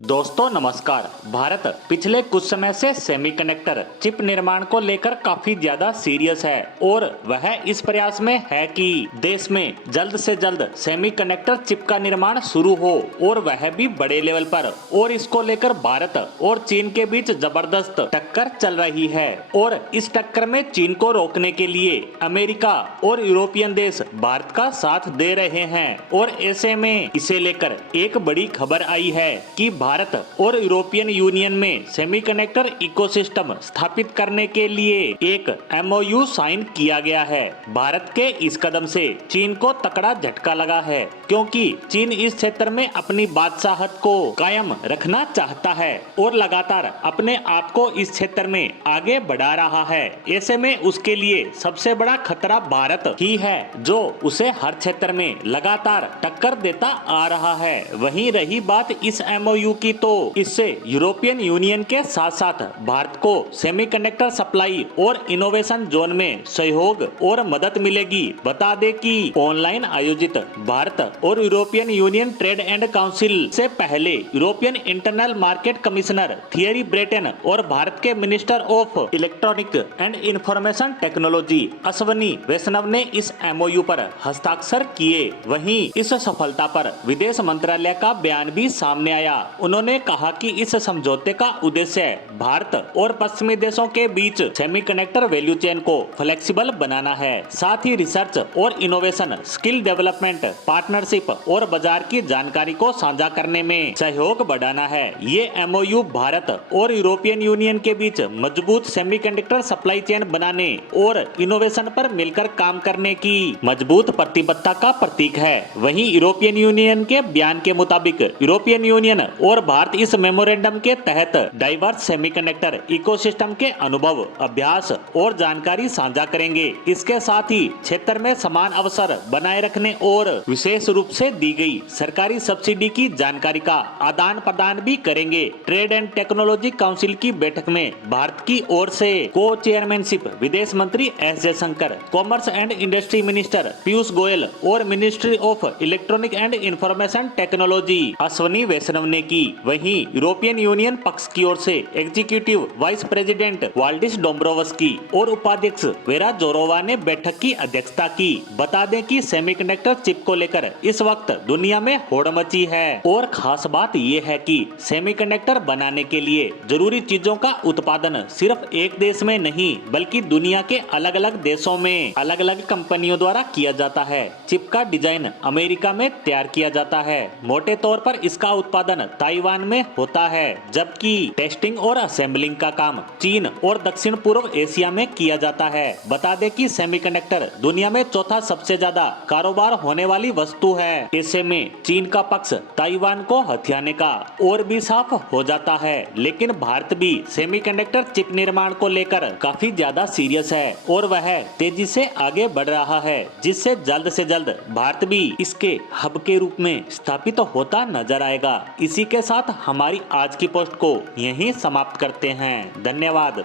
दोस्तों नमस्कार। भारत पिछले कुछ समय से सेमीकंडक्टर चिप निर्माण को लेकर काफी ज्यादा सीरियस है और वह इस प्रयास में है कि देश में जल्द से जल्द सेमीकंडक्टर चिप का निर्माण शुरू हो और वह भी बड़े लेवल पर। और इसको लेकर भारत और चीन के बीच जबरदस्त टक्कर चल रही है और इस टक्कर में चीन को रोकने के लिए अमेरिका और यूरोपियन देश भारत का साथ दे रहे हैं। और ऐसे में इसे लेकर एक बड़ी खबर आई है कि भारत और यूरोपियन यूनियन में सेमीकंडक्टर इकोसिस्टम स्थापित करने के लिए एक एमओयू साइन किया गया है। भारत के इस कदम से चीन को तगड़ा झटका लगा है क्योंकि चीन इस क्षेत्र में अपनी बादशाहत को कायम रखना चाहता है और लगातार अपने आप को इस क्षेत्र में आगे बढ़ा रहा है। ऐसे में उसके लिए सबसे बड़ा खतरा भारत ही है जो उसे हर क्षेत्र में लगातार टक्कर देता आ रहा है। वहीं रही बात इस एमओयू की, तो इससे यूरोपियन यूनियन के साथ साथ भारत को सेमीकंडक्टर सप्लाई और इनोवेशन जोन में सहयोग और मदद मिलेगी। बता दें कि ऑनलाइन आयोजित भारत और European Union trade and council से पहले European internal market commissioner Thierry Breton और भारत के minister of electronic and information technology Ashwini Vaishnaw ने इस एमओयू पर हस्ताक्षर किए। वहीं इस सफलता पर विदेश मंत्रालय का बयान भी सामने आया। उन्होंने कहा कि इस समझौते का उद्देश्य भारत और पश्चिमी देशों के बीच सेमीकंडक्टर वैल्यू चेन को फ्लेक्सिबल बनाना है, साथ ही रिसर्च और इनोवेशन, स्किल डेवलपमेंट, पार्टनरशिप और बाजार की जानकारी को साझा करने में सहयोग बढ़ाना है। ये एमओयू भारत और यूरोपियन यूनियन के बीच मजबूत सेमीकंडक्टर सप्लाई चेन बनाने और इनोवेशन पर मिलकर काम करने की मजबूत प्रतिबद्धता का प्रतीक है। वहीं यूरोपियन यूनियन के बयान के मुताबिक यूरोपियन यूनियन और भारत इस मेमोरेंडम के तहत डाइवर्स सेमीकंडक्टर इकोसिस्टम के अनुभव, अभ्यास और जानकारी साझा करेंगे। इसके साथ ही क्षेत्र में समान अवसर बनाए रखने और विशेष रूप से दी गई सरकारी सब्सिडी की जानकारी का आदान प्रदान भी करेंगे। ट्रेड एंड टेक्नोलॉजी काउंसिल की बैठक में भारत की ओर से को चेयरमैनशिप विदेश मंत्री S Jaishankar, commerce and industry minister Piyush Goyal और ministry of electronic and information technology Ashwini Vaishnaw ने की। वहीं यूरोपियन यूनियन पक्ष की ओर से executive vice president Valdis Dombrovskis और उपाध्यक्ष वेरा जोरोवा ने बैठक की अध्यक्षता की। बता दें कि सेमीकंडक्टर चिप को लेकर इस वक्त दुनिया में होड़ मची है और खास बात यह है कि सेमीकंडक्टर बनाने के लिए जरूरी चीजों का उत्पादन सिर्फ एक देश में नहीं बल्कि दुनिया के अलग अलग देशों में अलग अलग कंपनियों द्वारा किया जाता है। चिप का डिजाइन अमेरिका में तैयार किया जाता है। मोटे तौर पर इसका उत्पादन ताइवान में होता है, जबकि टेस्टिंग और असेंबलिंग का काम चीन और दक्षिण पूर्व एशिया में किया जाता है। बता दें कि सेमीकंडक्टर दुनिया में चौथा सबसे ज्यादा कारोबार होने वाली वस्तु है। ऐसे में चीन का पक्ष ताइवान को हथियाने का और भी साफ हो जाता है। लेकिन भारत भी सेमीकंडक्टर चिप निर्माण को लेकर काफी ज्यादा सीरियस है और वह तेजी से आगे बढ़ रहा है, जिससे जल्द से जल्द भारत भी इसके हब के रूप में स्थापित होता नजर आएगा। इसी के साथ हमारी आज की पोस्ट को यहीं समाप्त करते हैं। धन्यवाद।